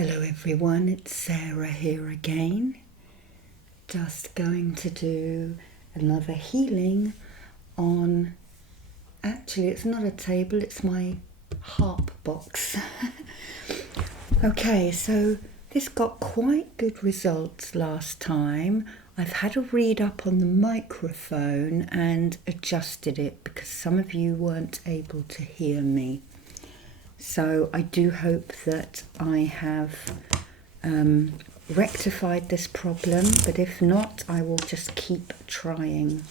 Hello everyone, it's Sarah here again. Just going to do another healing on, actually it's not a table, it's my harp box. Okay, so this got quite good results last time. I've had a read up on the microphone and adjusted it because some of you weren't able to hear me. So I do hope that I have rectified this problem, but if not, I will just keep trying.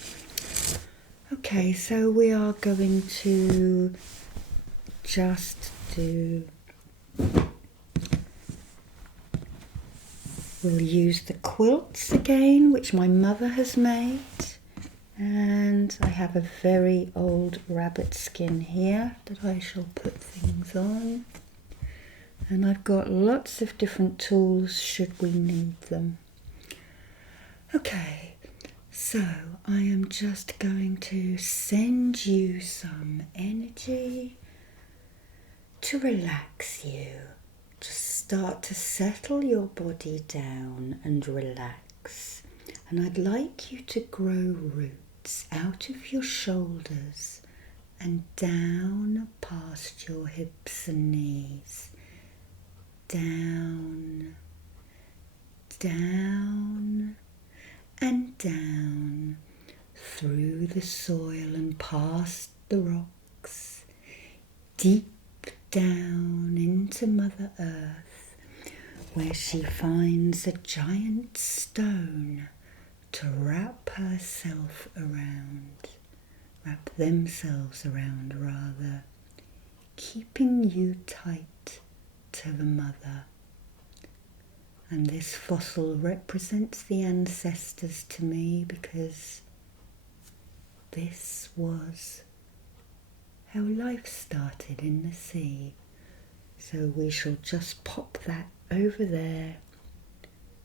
Okay, so we are going to just we'll use the quilts again, which my mother has made. And I have a very old rabbit skin here that I shall put things on. And I've got lots of different tools should we need them. Okay, so I am just going to send you some energy to relax you. Just start to settle your body down and relax. And I'd like you to grow roots out of your shoulders and down past your hips and knees. Down, down, and down through the soil and past the rocks, deep down into Mother Earth, where she finds a giant stone to wrap themselves around rather, keeping you tight to the mother. And this fossil represents the ancestors to me because this was how life started in the sea. So we shall just pop that over there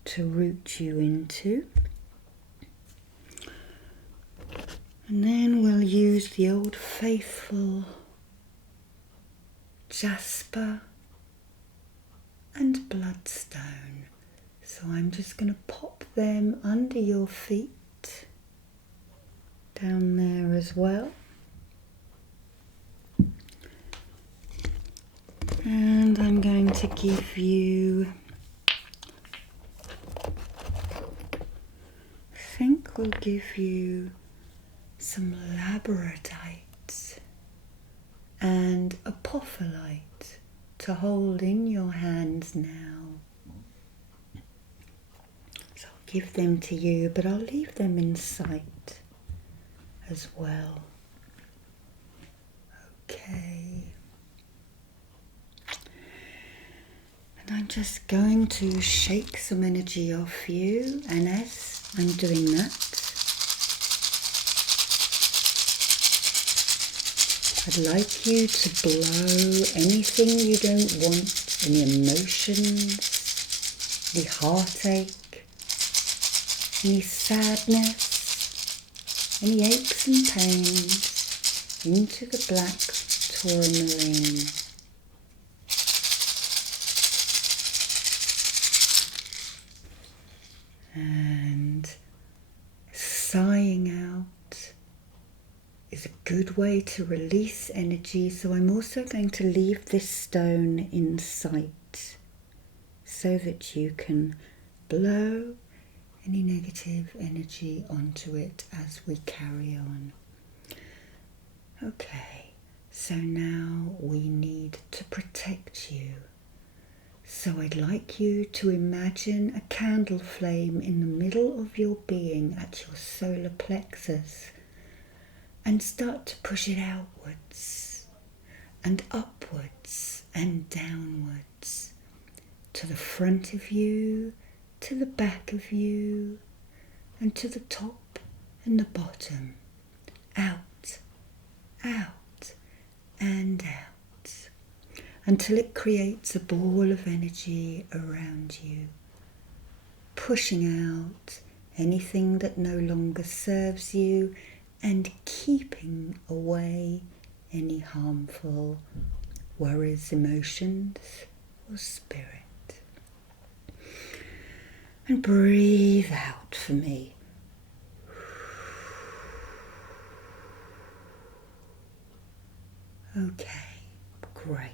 to root you into. And then we'll use the old faithful jasper and bloodstone. So I'm just going to pop them under your feet, down there as well. And I'm going to give you, I think we'll give you some labradite and apophyllite to hold in your hands now. So I'll give them to you, but I'll leave them in sight as well. Okay. And I'm just going to shake some energy off you, and as I'm doing that, I'd like you to blow anything you don't want, any emotions, any heartache, any sadness, any aches and pains into the black tourmaline. And sighing out is a good way to release energy, so I'm also going to leave this stone in sight so that you can blow any negative energy onto it as we carry on. Okay, so now we need to protect you. So I'd like you to imagine a candle flame in the middle of your being at your solar plexus, and start to push it outwards and upwards and downwards to the front of you, to the back of you, and to the top and the bottom. Out, out, and out, until it creates a ball of energy around you, pushing out anything that no longer serves you and keeping away any harmful worries, emotions, or spirit. And breathe out for me. Okay, great.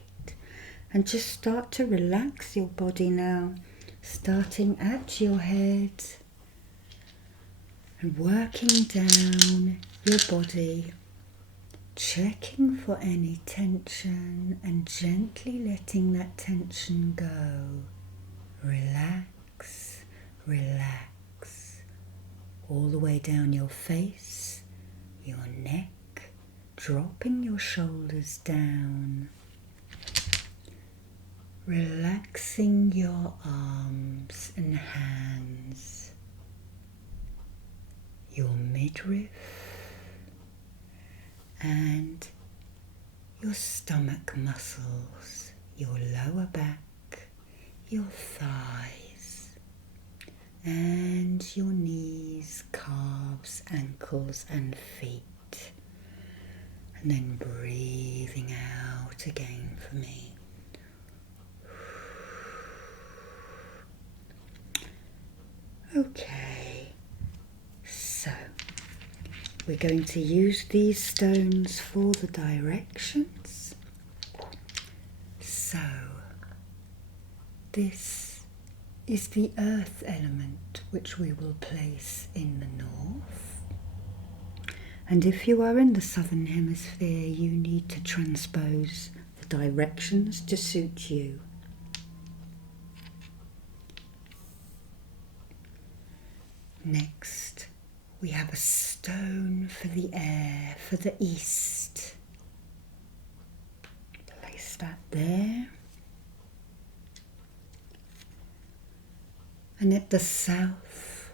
And just start to relax your body now, starting at your head and working down your body, checking for any tension and gently letting that tension go. Relax, relax, all the way down your face, your neck, dropping your shoulders down. Relaxing your arms and hands, your midriff and your stomach muscles, your lower back, your thighs and your knees, calves, ankles and feet. And then breathing out again for me. Okay, so we're going to use these stones for the directions. So this is the earth element which we will place in the north. And if you are in the southern hemisphere, you need to transpose the directions to suit you. Next, we have a stone for the air, for the east. Place that there. And at the south,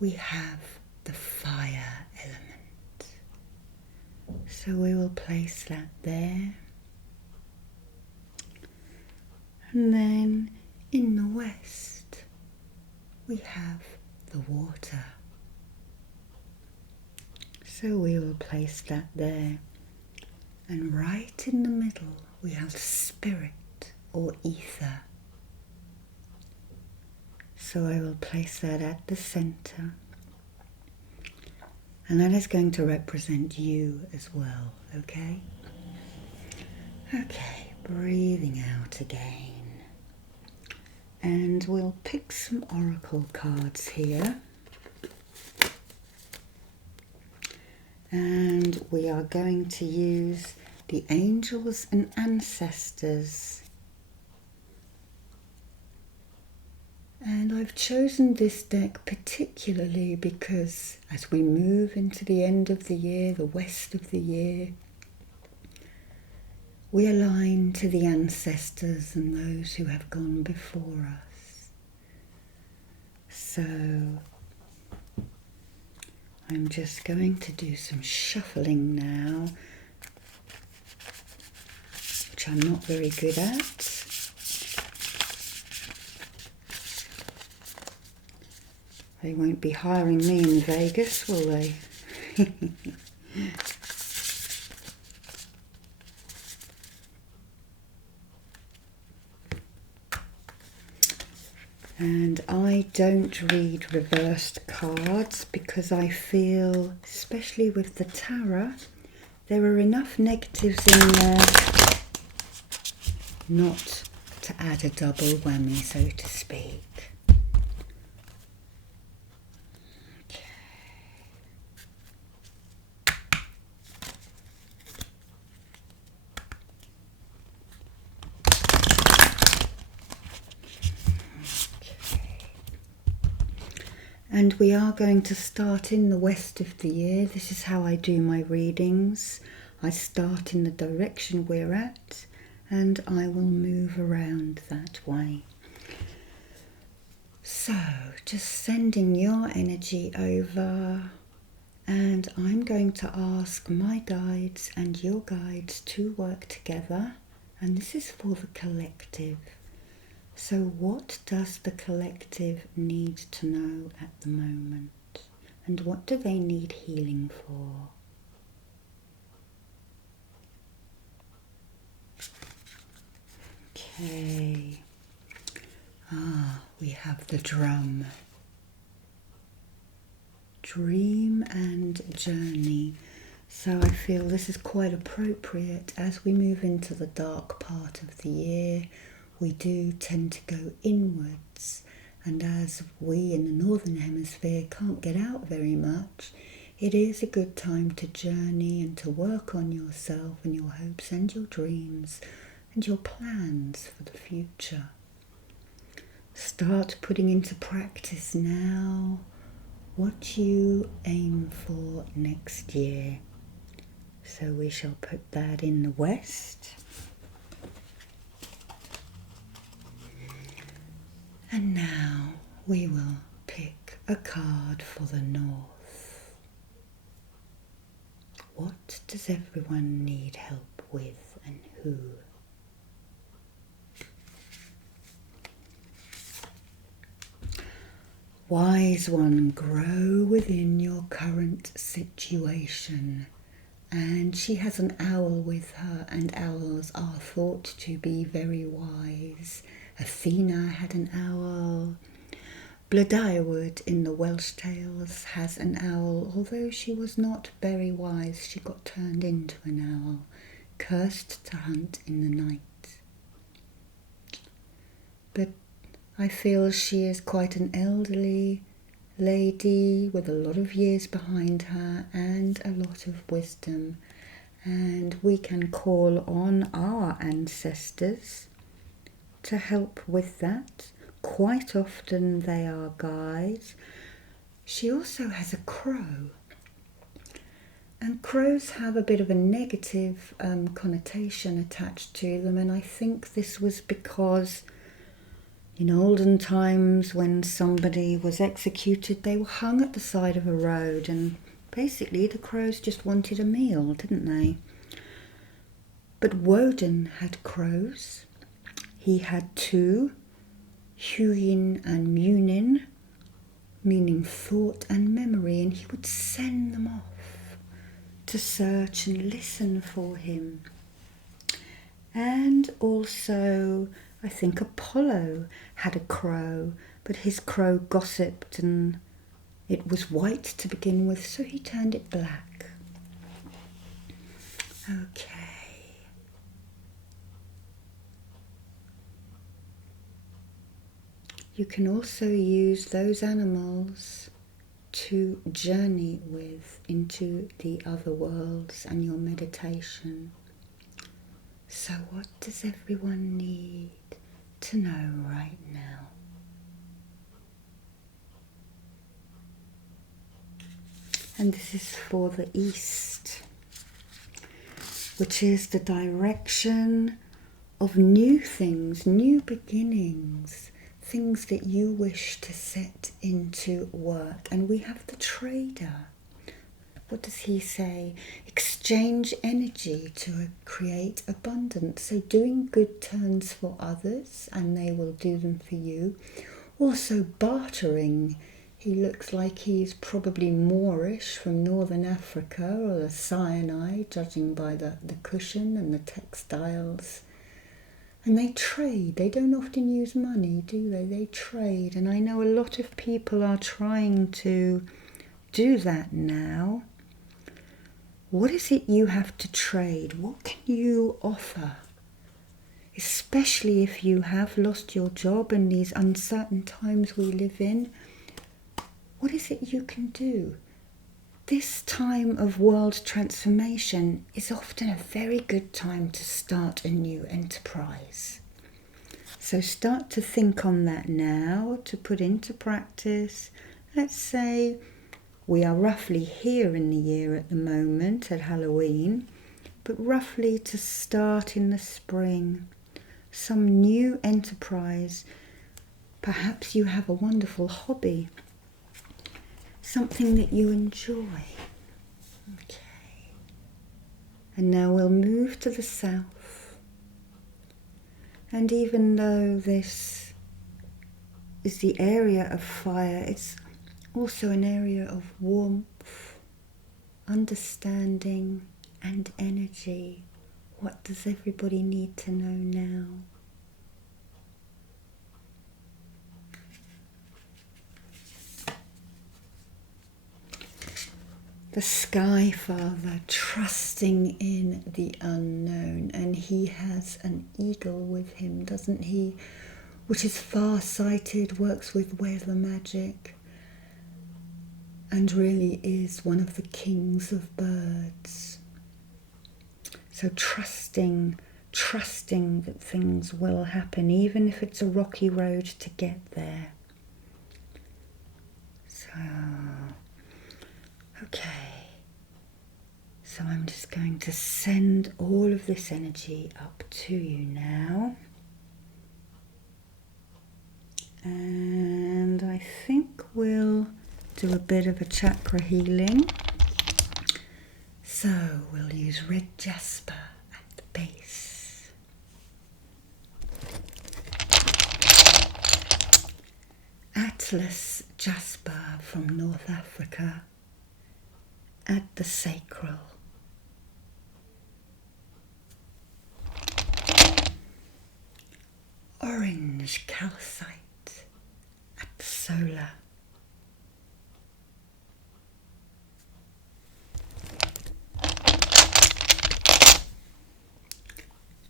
we have the fire element. So we will place that there. And then in the west, we have the water. So we will place that there. And right in the middle we have spirit or ether. So I will place that at the center. And that is going to represent you as well, okay? Okay, breathing out again. And we'll pick some oracle cards here. And we are going to use the angels and ancestors. And I've chosen this deck particularly because as we move into the end of the year, the west of the year, we align to the ancestors and those who have gone before us. So I'm just going to do some shuffling now, which I'm not very good at. They won't be hiring me in Vegas, will they? And I don't read reversed cards because I feel, especially with the tarot, there are enough negatives in there not to add a double whammy, so to speak. And we are going to start in the west of the year. This is how I do my readings. I start in the direction we're at and I will move around that way. So just sending your energy over, and I'm going to ask my guides and your guides to work together, and this is for the collective. So what does the collective need to know at the moment? And what do they need healing for? Okay. We have the drum. Dream and journey. So I feel this is quite appropriate as we move into the dark part of the year. We do tend to go inwards, and as we in the Northern Hemisphere can't get out very much, it is a good time to journey and to work on yourself and your hopes and your dreams and your plans for the future. Start putting into practice now what you aim for next year. So we shall put that in the west. And now we will pick a card for the north. What does everyone need help with, and who? Wise one, grow within your current situation. And she has an owl with her, and owls are thought to be very wise. Athena had an owl. Blodeuwedd in the Welsh tales has an owl. Although she was not very wise, she got turned into an owl, cursed to hunt in the night. But I feel she is quite an elderly lady with a lot of years behind her and a lot of wisdom, and we can call on our ancestors to help with that. Quite often they are guides. She also has a crow, and crows have a bit of a negative connotation attached to them, and I think this was because in olden times, when somebody was executed, they were hung at the side of a road, and basically the crows just wanted a meal, didn't they? But Woden had crows. He had two, Hugin and Munin, meaning thought and memory, and he would send them off to search and listen for him. And also, I think Apollo had a crow, but his crow gossiped and it was white to begin with, so he turned it black. Okay. You can also use those animals to journey with into the other worlds and your meditation. So what does everyone need to know right now? And this is for the east, which is the direction of new things, new beginnings, things that you wish to set into work. And we have the trader. What does he say? Exchange energy to create abundance. So doing good turns for others and they will do them for you. Also bartering. He looks like he's probably Moorish from Northern Africa or the Sinai, judging by the cushion and the textiles. And they trade. They don't often use money, do they? They trade. And I know a lot of people are trying to do that now. What is it you have to trade? What can you offer? Especially if you have lost your job in these uncertain times we live in. What is it you can do? This time of world transformation is often a very good time to start a new enterprise. So start to think on that now, to put into practice. Let's say we are roughly here in the year at the moment at Halloween, but roughly to start in the spring, some new enterprise. Perhaps you have a wonderful hobby, something that you enjoy. Okay. And now we'll move to the south. And even though this is the area of fire, it's also an area of warmth, understanding, and energy. What does everybody need to know now? the Sky Father, trusting in the unknown. And he has an eagle with him, doesn't he? Which is far-sighted, works with weather magic, and really is one of the kings of birds. So trusting that things will happen, even if it's a rocky road to get there. So, okay. So I'm just going to send all of this energy up to you now. And I think we'll do a bit of a chakra healing. So we'll use red jasper at the base. Atlas jasper from North Africa at the sacral. Orange calcite at the solar.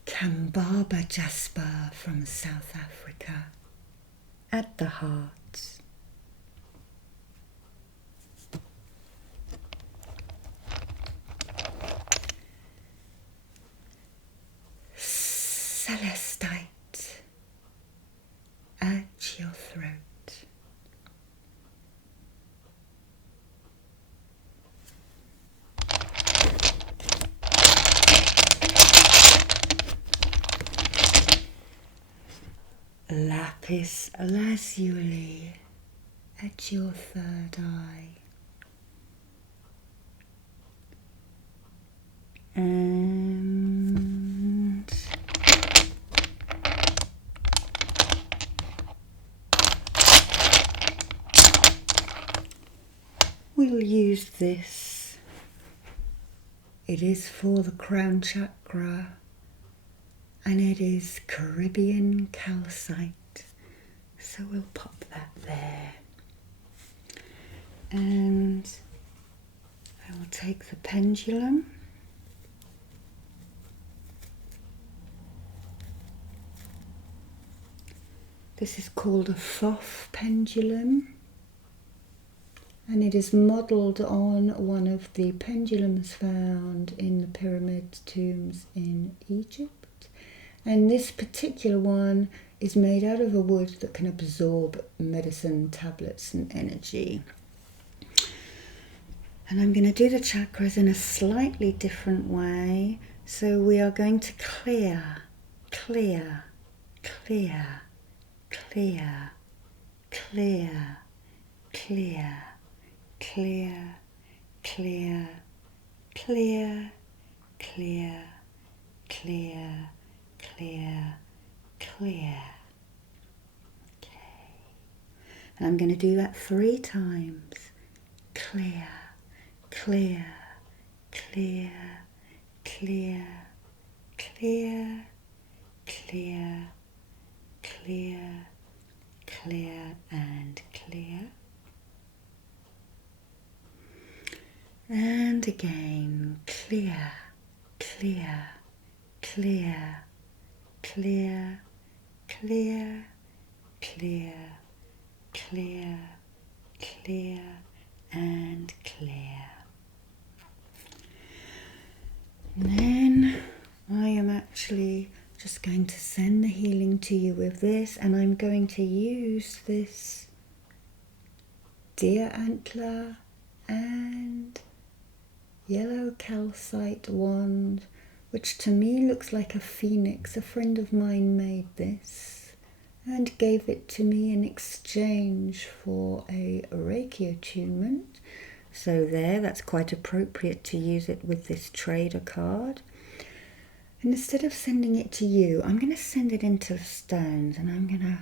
Kambaba jasper from South Africa at the heart. Celestite at your throat. Lapis lazuli at your third eye. And we'll use this. It is for the crown chakra, and it is Caribbean calcite. So we'll pop that there. And I will take the pendulum. This is called a Thoth pendulum, and it is modelled on one of the pendulums found in the pyramid tombs in Egypt. And this particular one is made out of a wood that can absorb medicine, tablets and energy. And I'm going to do the chakras in a slightly different way. So we are going to clear, clear, clear, clear, clear, clear, clear, clear, clear, clear, clear, clear, clear. Okay. And I'm going to do that 3 times. Clear, clear, clear, clear, clear, clear, clear, clear, and clear. And again, clear, clear, clear, clear, clear, clear, clear, clear, and clear. And then I am actually just going to send the healing to you with this, and I'm going to use this deer antler and yellow calcite wand, which to me looks like a phoenix. A friend of mine made this and gave it to me in exchange for a reiki attunement. So that's quite appropriate to use it with this trader card. And instead of sending it to you, I'm going to send it into the stones, and I'm going to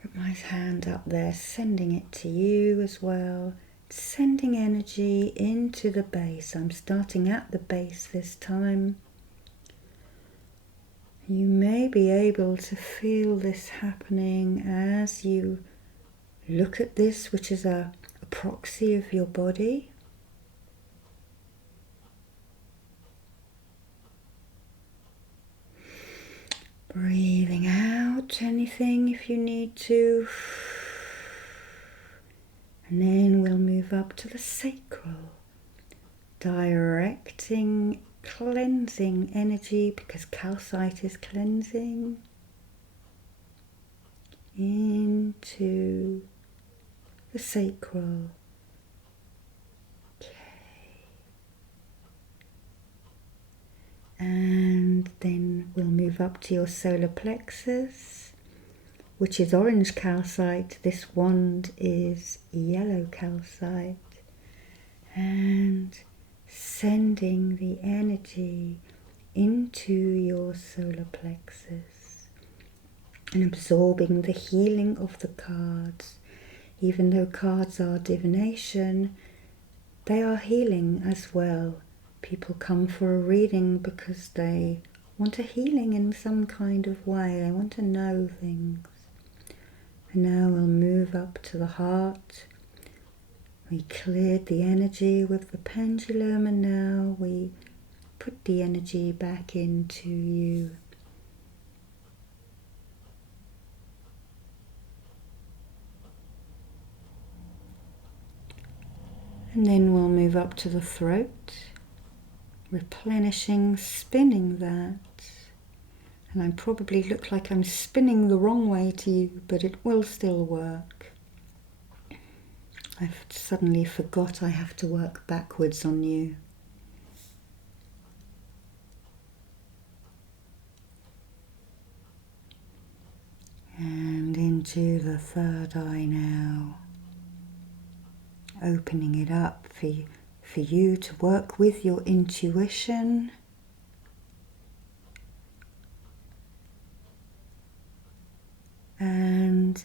put my hand up there, sending it to you as well, sending energy into the base. I'm starting at the base this time. You may be able to feel this happening as you look at this, which is a proxy of your body. Breathing out anything if you need to. And then we'll move up to the sacral, directing, cleansing energy, because calcite is cleansing, into the sacral. And then we'll move up to your solar plexus, which is orange calcite. This wand is yellow calcite. And sending the energy into your solar plexus and absorbing the healing of the cards. Even though cards are divination, they are healing as well. People come for a reading because they want a healing in some kind of way. They want to know things. And now we'll move up to the heart. We cleared the energy with the pendulum, and now we put the energy back into you. And then we'll move up to the throat, replenishing, spinning that. And I probably look like I'm spinning the wrong way to you, but it will still work. I've suddenly forgot I have to work backwards on you. And into the third eye now. Opening it up for you to work with your intuition. And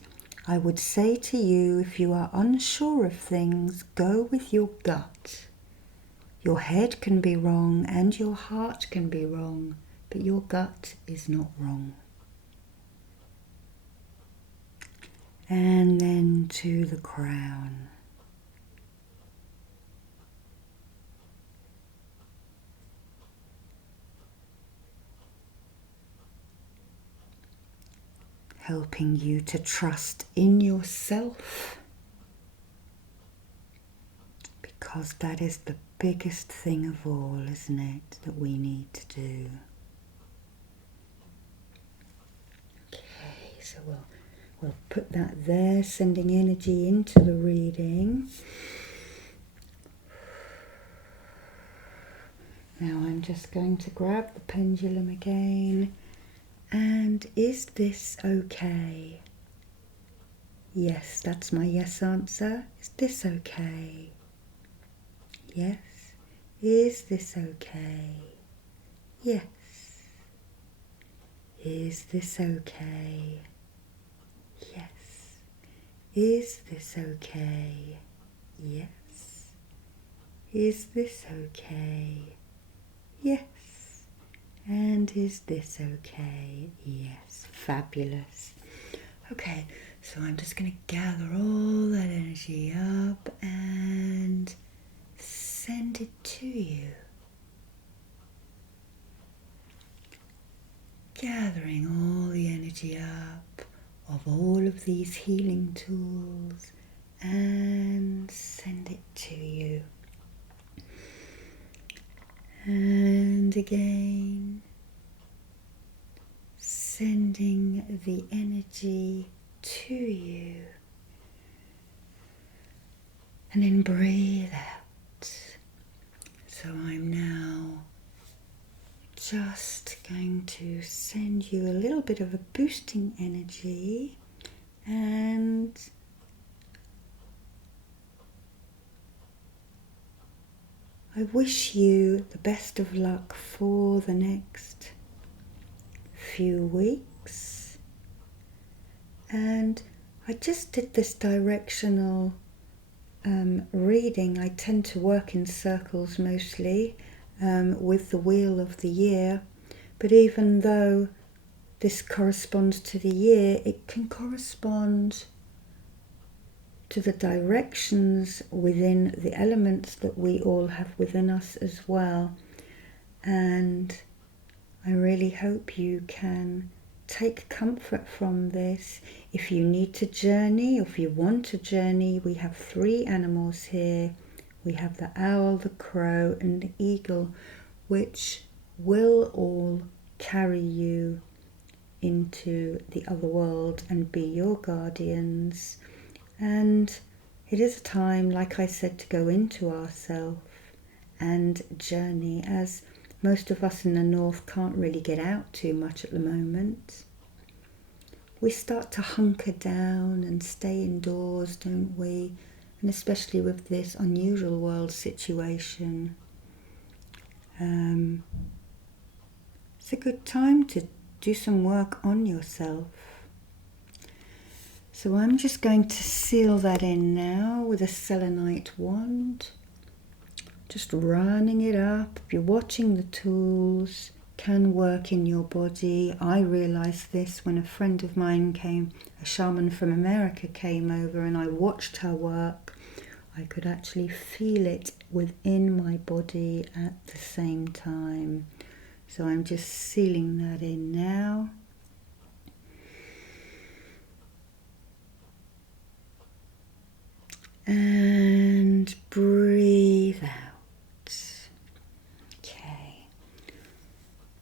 I would say to you, if you are unsure of things, go with your gut. Your head can be wrong and your heart can be wrong, but your gut is not wrong. And then to the crown. Helping you to trust in yourself, because that is the biggest thing of all, isn't it, that we need to do. Okay, so we'll put that there, sending energy into the reading. Now I'm just going to grab the pendulum again. And is this okay? Yes, that's my yes answer. Is this okay? Yes. Is this okay? Yes. Is this okay? Yes. Is this okay? Yes. Is this okay? Yes. And is this okay? Yes. Fabulous. Okay, so I'm just going to gather all that energy up and send it to you. Gathering all the energy up of all of these healing tools and send it to you. And again, sending the energy to you. And then breathe out. So I'm now just going to send you a little bit of a boosting energy, and I wish you the best of luck for the next few weeks. And I just did this directional reading. I tend to work in circles mostly with the wheel of the year, but even though this corresponds to the year, it can correspond to the directions within the elements that we all have within us as well. And I really hope you can take comfort from this. If you need to journey, or if you want to journey, we have 3 animals here. We have the owl, the crow, and the eagle, which will all carry you into the other world and be your guardians. And it is a time, like I said, to go into ourselves and journey, as most of us in the north can't really get out too much at the moment. We start to hunker down and stay indoors, don't we? And especially with this unusual world situation. It's a good time to do some work on yourself. So I'm just going to seal that in now with a selenite wand. Just running it up. If you're watching the tools, can work in your body. I realised this when a friend of mine came, a shaman from America came over, and I watched her work. I could actually feel it within my body at the same time. So I'm just sealing that in now. And breathe out. Okay.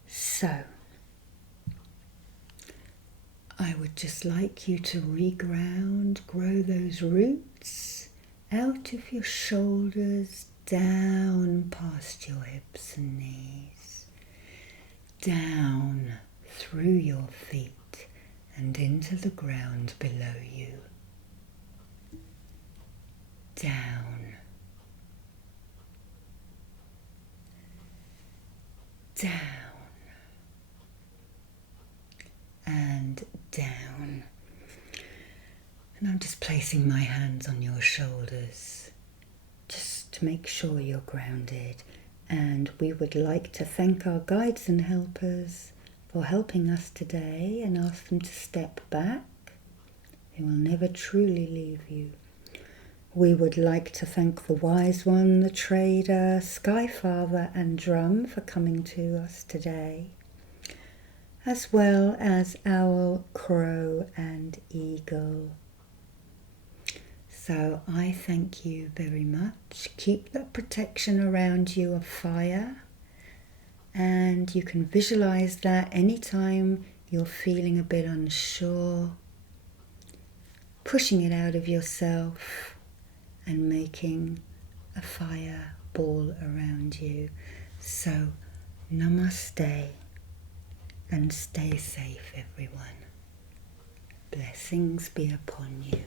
So, I would just like you to reground, grow those roots out of your shoulders, down past your hips and knees, down through your feet and into the ground below you. Down, down, and down. And I'm just placing my hands on your shoulders just to make sure you're grounded. And we would like to thank our guides and helpers for helping us today, and ask them to step back. They will never truly leave you. We would like to thank the Wise One, the Trader, Sky Father and Drum for coming to us today, as well as Owl, Crow and Eagle. So I thank you very much. Keep that protection around you of fire, and you can visualize that anytime you're feeling a bit unsure, pushing it out of yourself and making a fire ball around you. So, namaste and stay safe, everyone. Blessings be upon you.